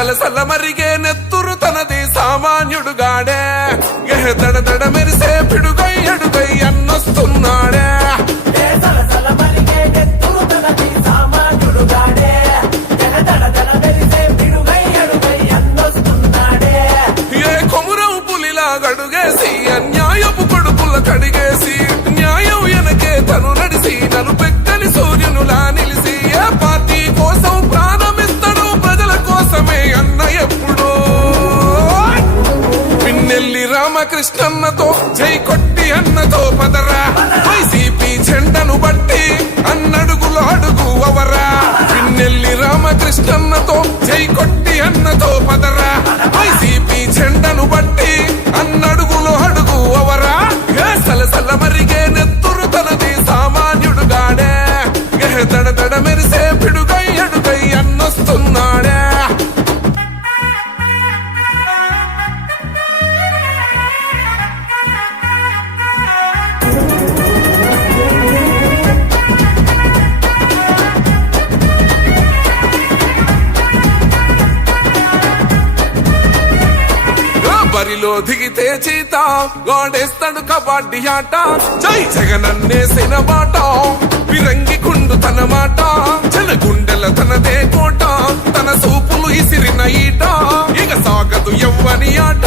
సలసల మరిగే నెత్తురు తనది సామాన్యుడు గాడే ఎహ దడ దడ మెరిసే పిడుగై అడుగై అన్నొస్తున్నాడే. ఏ సలసల మరిగే నెత్తురు తనది రామకృష్ణన్నతో జై కొట్టి అన్నతో పదరా బరిలో దిగితే చీత గోడేస్తాడు కబడ్డీ ఆట. జై జగనన్నేసిన బాట విరంగి కుండు తన మాట. జన గుండెల తనదే కోట తన సూపులు ఇసిరిన ఈట. ఇక సాగదు ఎవ్వని ఆట.